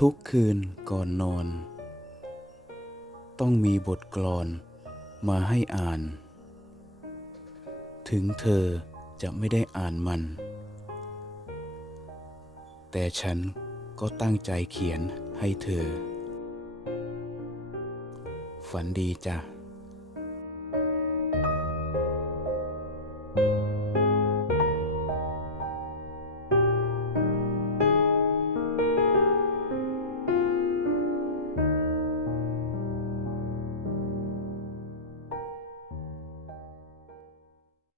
ทุกคืนก่อนนอน ต้องมีบทกลอนมาให้อ่าน ถึงเธอจะไม่ได้อ่านมัน แต่ฉันก็ตั้งใจเขียนให้เธอ ฝันดีจ้ะ